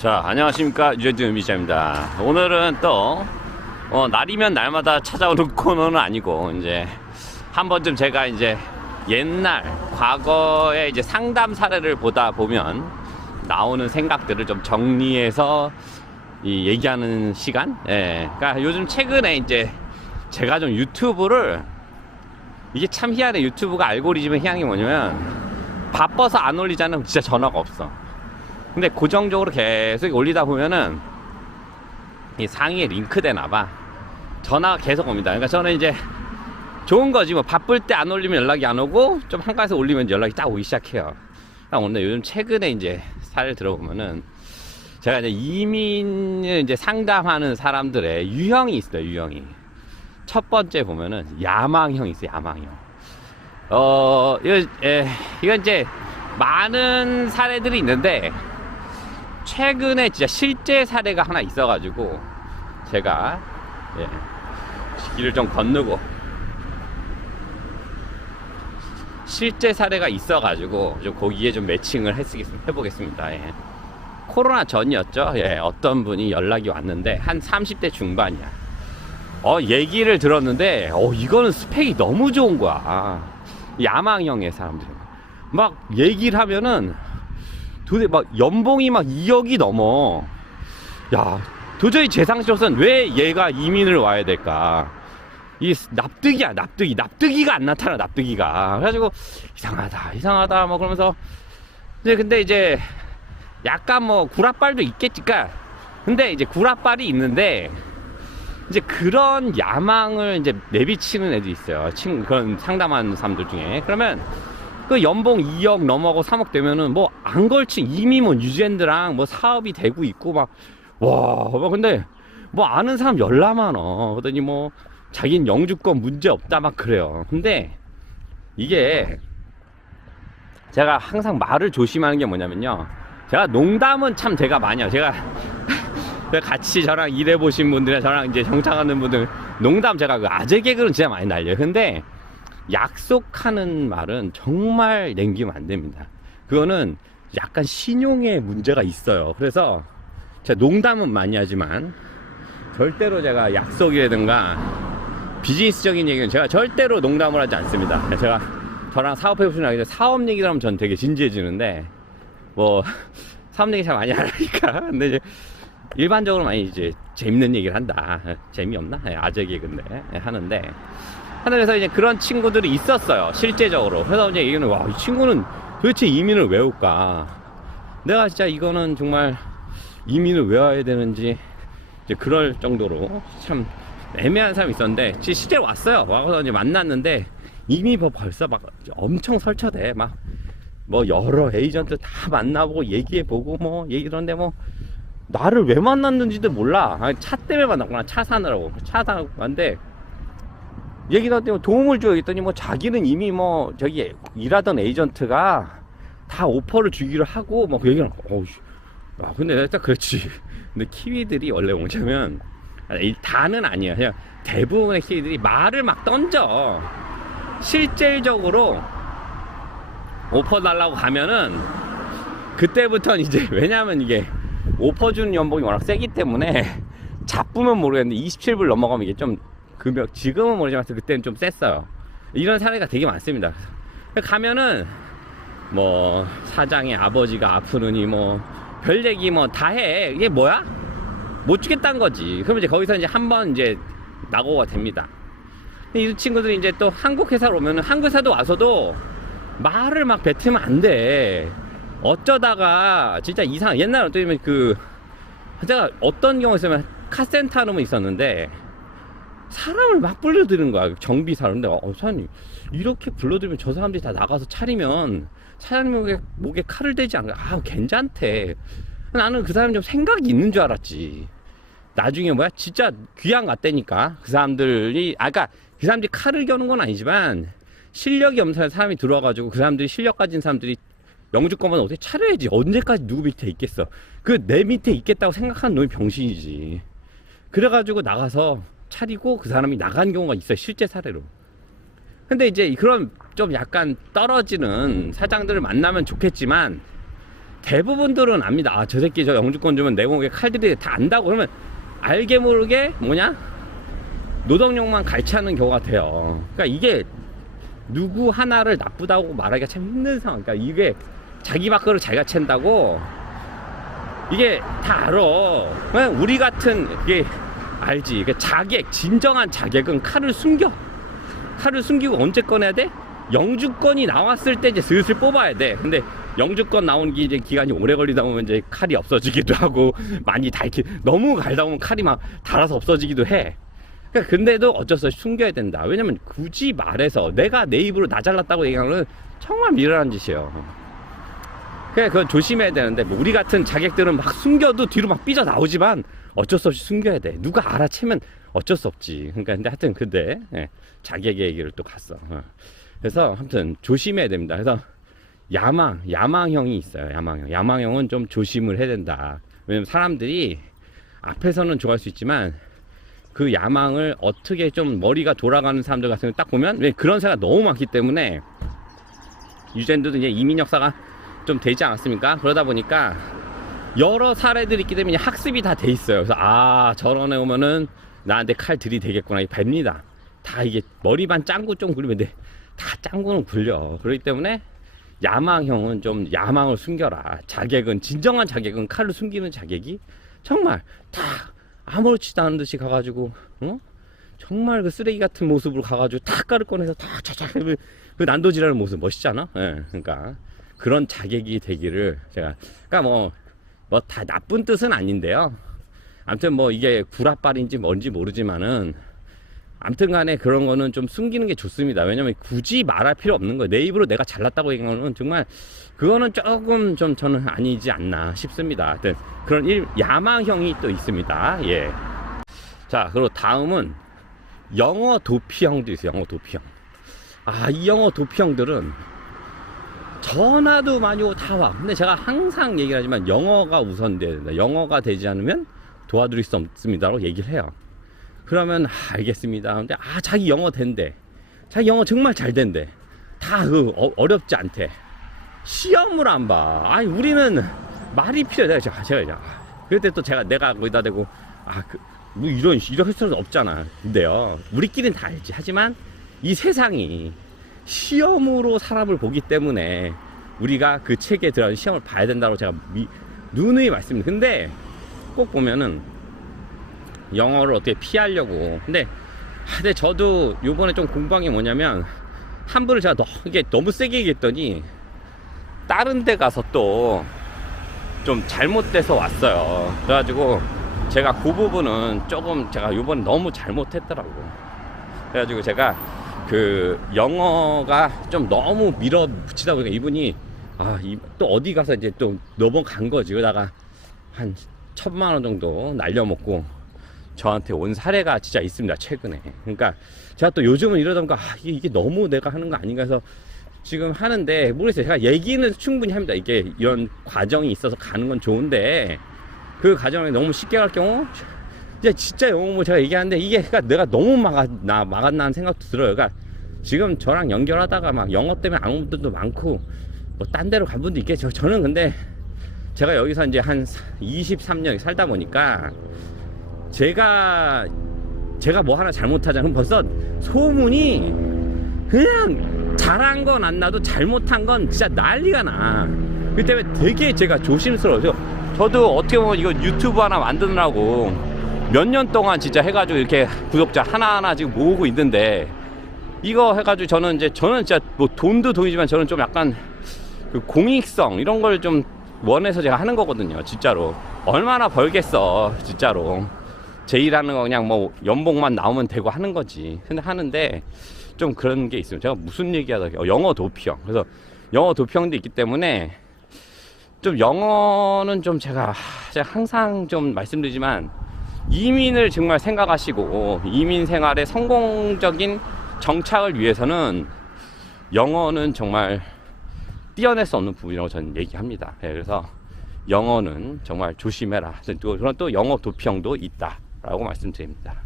자, 안녕하십니까, 유재준 미자입니다. 오늘은 또 날이면 날마다 찾아오는 코너는 아니고, 이제 한 번쯤 제가 이제 옛날 과거의 이제 상담 사례를 보다 보면 나오는 생각들을 좀 정리해서 얘기하는 시간. 그러니까 요즘 최근에 이제 제가 좀 유튜브를, 이게 참 희한해. 유튜브가 알고리즘의 희한이 뭐냐면 바빠서 안 올리자는 진짜 전화가 없어. 근데 고정적으로 계속 올리다 보면은 이 상위에 링크 되나봐. 전화가 계속 옵니다. 그러니까 저는 이제 좋은 거지, 뭐 바쁠 때 안 올리면 연락이 안 오고 좀 한가해서 올리면 연락이 딱 오기 시작해요. 오늘 요즘 최근에 이제 사례를 들어보면은 제가 이제 이민을 이제 상담하는 사람들의 유형이 있어요. 유형이 첫 번째 보면은 야망형이 있어요. 야망형. 이건 이제 많은 사례들이 있는데 최근에 진짜 실제 사례가 하나 있어가지고 제가 길을 좀 건너고 실제 사례가 있어가지고 좀 거기에 좀 매칭을 해보겠습니다. 코로나 전이었죠. 어떤 분이 연락이 왔는데 한 30대 중반이야. 얘기를 들었는데 이거는 스펙이 너무 좋은 거야. 야망형의 사람들 막 얘기를 하면은 도대체 막 연봉이 막 2억이 넘어. 야, 도저히 제 상식으로서는 왜 얘가 이민을 와야 될까? 이 납득이가 안 나타나. 납득이가. 그래가지고 이상하다 뭐 그러면서 근데 이제 약간 뭐 구라빨도 있겠지. 근데 이제 구라빨이 있는데 이제 그런 야망을 이제 내비치는 애들이 있어요. 그런 상담하는 사람들 중에. 그러면 그 연봉 2억 넘어가고 3억 되면은 뭐 안 걸친 이미 뭐 유젠드랑 뭐 사업이 되고 있고 근데 뭐 아는 사람 열나 많어. 그러더니 뭐 자기는 영주권 문제 없다 막 그래요. 근데 이게 제가 항상 말을 조심하는 게 뭐냐면요. 제가 농담은 참 제가 많이 해요. 제가 같이 저랑 일해보신 분들이나 저랑 이제 정착하는 분들 농담 제가 그 아재 개그는 진짜 많이 날려요. 근데 약속하는 말은 정말 남기면 안 됩니다. 그거는 약간 신용에 문제가 있어요. 그래서 제가 농담은 많이 하지만 절대로 제가 약속이라든가 비즈니스적인 얘기는 제가 절대로 농담을 하지 않습니다. 제가 저랑 사업해보시는 분들 사업 얘기를 하면 전 되게 진지해지는데 뭐 사업 얘기 잘 많이 안 하니까. 근데 이제 일반적으로 많이 이제 재밌는 얘기를 한다. 재미없나? 아재 개그인데 하는데 하늘에서 이제 그런 친구들이 있었어요. 실제적으로. 그래서 이제 얘기는 이 친구는 도대체 이민을 왜 올까? 내가 진짜 이거는 정말 이민을 왜 와야 되는지 이제 그럴 정도로 참 애매한 사람이 있었는데 실제로 왔어요. 와서 이제 만났는데 이미 벌써 막 엄청 설쳐대. 막 뭐 여러 에이전트 다 만나보고 얘기해보고 뭐 얘기하는데 뭐 나를 왜 만났는지도 몰라. 차 때문에 만났구나. 차 사느라고. 차 사고 왔는데 얘기도 하더니 도움을 줘야겠더니 뭐 자기는 이미 뭐 저기 일하던 에이전트가 다 오퍼를 주기로 하고 뭐 그 얘기를 근데 내가 딱 그렇지. 근데 키위들이 원래 뭐냐면 다는 아니에요. 그냥 대부분의 키위들이 말을 막 던져. 실질적으로 오퍼 달라고 가면은 그때부터는 이제 왜냐면 이게 오퍼 주는 연봉이 워낙 세기 때문에 자쁘면 모르겠는데 27불 넘어가면 이게 좀 금액 지금은 모르지만 그때는 좀 셌어요. 이런 사례가 되게 많습니다. 가면은 뭐 사장의 아버지가 아프느니 뭐 별 얘기 뭐 다 해. 이게 뭐야? 못 주겠다는 거지. 그러면 이제 거기서 이제 한번 이제 낙오가 됩니다. 이 친구들이 이제 또 한국 회사로 오면은 한국 회사도 와서도 말을 막 뱉으면 안 돼. 어쩌다가 진짜 옛날에 어떠면 제가 어떤 경우에 있으면 카센터 놈은 있었는데 사람을 막 불러들이는 거야. 정비 사람인데 사장님 이렇게 불러들이면 저 사람들이 다 나가서 차리면 사장님 목에 칼을 대지 않을까? 괜찮대. 나는 그 사람 좀 생각이 있는 줄 알았지. 나중에 진짜 귀양 갔다니까. 그 사람들이 그러니까 그 사람들이 칼을 겨는 건 아니지만 실력이 없는 사람이 들어와가지고 그 사람들이 실력 가진 사람들이 영주권만 어떻게 차려야지. 언제까지 누구 밑에 있겠어. 내 밑에 있겠다고 생각하는 놈이 병신이지. 그래가지고 나가서 차리고 그 사람이 나간 경우가 있어요. 실제 사례로. 근데 이제 그런 좀 약간 떨어지는 사장들을 만나면 좋겠지만 대부분들은 압니다. 아, 저 새끼 저 영주권 주면 내 목에 칼들이 다 안다고. 그러면 알게 모르게 뭐냐? 노동력만 갈취하는 경우가 돼요. 그러니까 이게 누구 하나를 나쁘다고 말하기가 참 힘든 상황. 그러니까 이게 자기 밖으로 자기가 챈다고, 이게 다 알아. 그냥 우리 같은 게 알지. 그러니까 자객, 진정한 자객은 칼을 숨겨. 칼을 숨기고 언제 꺼내야 돼? 영주권이 나왔을 때 이제 슬슬 뽑아야 돼. 근데 영주권 나온 게 이제 기간이 오래 걸리다 보면 이제 칼이 없어지기도 하고, 많이 너무 갈다 보면 칼이 막 닳아서 없어지기도 해. 그러니까 근데도 어쩔 수 없이 숨겨야 된다. 왜냐면 굳이 말해서 내가 내 입으로 나 잘났다고 얘기하는 건 정말 미련한 짓이에요. 그건 조심해야 되는데, 뭐 우리 같은 자객들은 막 숨겨도 뒤로 막 삐져 나오지만 어쩔 수 없이 숨겨야 돼. 누가 알아채면 어쩔 수 없지. 그러니까 근데 하여튼 근데 자객의 얘기를 또 갔어. 그래서 아무튼 조심해야 됩니다. 그래서 야망형이 있어요. 야망형은 좀 조심을 해야 된다. 왜냐면 사람들이 앞에서는 좋아할 수 있지만 그 야망을 어떻게 좀 머리가 돌아가는 사람들 같은 경우 딱 보면, 왜 그런 사람이 너무 많기 때문에, 유전자도 이제 이민 역사가 좀 되지 않았습니까? 그러다 보니까 여러 사례들이 있기 때문에 학습이 다 돼 있어요. 그래서 아, 저런 애 오면은 나한테 칼 들이대겠구나. 이게 뵙니다. 다 이게 머리만 짱구 좀 굴리면 돼. 다 짱구는 굴려. 그렇기 때문에 야망형은 좀 야망을 숨겨라. 자객은, 진정한 자객은 칼을 숨기는 자객이 정말 다 아무렇지도 않은 듯이 가가지고, 정말 그 쓰레기 같은 모습으로 가가지고 다 칼을 꺼내서 다 차차 그 난도질하는 모습 멋있잖아. 예, 그러니까 그런 자객이 되기를 제가, 그러니까 뭐 다 나쁜 뜻은 아닌데요. 아무튼 뭐 이게 구라빨인지 뭔지 모르지만은, 아무튼 간에 그런 거는 좀 숨기는 게 좋습니다. 왜냐면 굳이 말할 필요 없는 거예요. 내 입으로 내가 잘났다고 얘기하는 거는 정말, 그거는 조금 좀 저는 아니지 않나 싶습니다. 하여튼 그런 야망형이 또 있습니다. 예. 자, 그리고 다음은 영어 도피형도 있어요. 영어 도피형. 아, 이 영어 도피형들은 전화도 많이 오고 다 와. 근데 제가 항상 얘기를 하지만 영어가 우선돼야 된다. 영어가 되지 않으면 도와드릴 수 없습니다라고 얘기를 해요. 그러면 알겠습니다. 근데 자기 영어 된대. 자기 영어 정말 잘 된대. 다 어렵지 않대. 시험을 안 봐. 아니, 우리는 말이 필요해. 제가 그때 또 내가 거기다 대고 뭐 이런 histori는 없잖아. 근데요, 우리끼리는 다 알지. 하지만 이 세상이 시험으로 사람을 보기 때문에 우리가 그 책에 들어간 시험을 봐야 된다고 제가 누누이 말씀드립니다. 근데 꼭 보면은 영어를 어떻게 피하려고. 근데 저도 요번에 좀 공부한 게 뭐냐면, 한 분을 제가 이게 너무 세게 얘기했더니 다른 데 가서 또 좀 잘못돼서 왔어요. 그래가지고 제가 그 부분은 조금 제가 요번에 너무 잘못했더라고. 그래가지고 제가 그 영어가 좀 너무 밀어붙이다 보니까 이분이 또 어디 가서 이제 또 넘어간 거지. 그러다가 한 1,000만 원 정도 날려먹고 저한테 온 사례가 진짜 있습니다, 최근에. 그러니까 제가 또 요즘은 이러다 보니까 이게 너무 내가 하는 거 아닌가 해서 지금 하는데, 모르겠어요. 제가 얘기는 충분히 합니다. 이게 이런 과정이 있어서 가는 건 좋은데, 그 과정이 너무 쉽게 갈 경우 이제 진짜 영어 뭐 제가 얘기하는데, 이게 그러니까 내가 너무 막았나는 생각도 들어요. 그러니까 지금 저랑 연결하다가 막 영어 때문에 안 온 분들도 많고 뭐 딴 데로 간 분도 있겠죠. 저는 근데 제가 여기서 이제 한 23년 살다 보니까 제가 뭐 하나 잘못하자면 벌써 소문이 그냥 잘한 건 안 나도 잘못한 건 진짜 난리가 나. 그 때문에 되게 제가 조심스러워요. 저도 어떻게 보면 이거 유튜브 하나 만드느라고 몇 년 동안 진짜 해가지고 이렇게 구독자 하나하나 지금 모으고 있는데, 이거 해가지고 저는 진짜 뭐 돈도 돈이지만 저는 좀 약간 그 공익성 이런 걸 좀 원해서 제가 하는 거거든요. 진짜로 얼마나 벌겠어. 진짜로 제 일하는 거 그냥 뭐 연봉만 나오면 되고 하는 거지. 근데 하는데 좀 그런 게 있어요. 제가 무슨 얘기하다가 영어 도피형. 그래서 영어 도피형도 있기 때문에 좀 영어는 좀 제가 항상 좀 말씀드리지만, 이민을 정말 생각하시고 이민 생활의 성공적인 정착을 위해서는 영어는 정말 띄어낼 수 없는 부분이라고 저는 얘기합니다. 그래서 영어는 정말 조심해라. 그런 또 영어 도피형도 있다라고 말씀드립니다.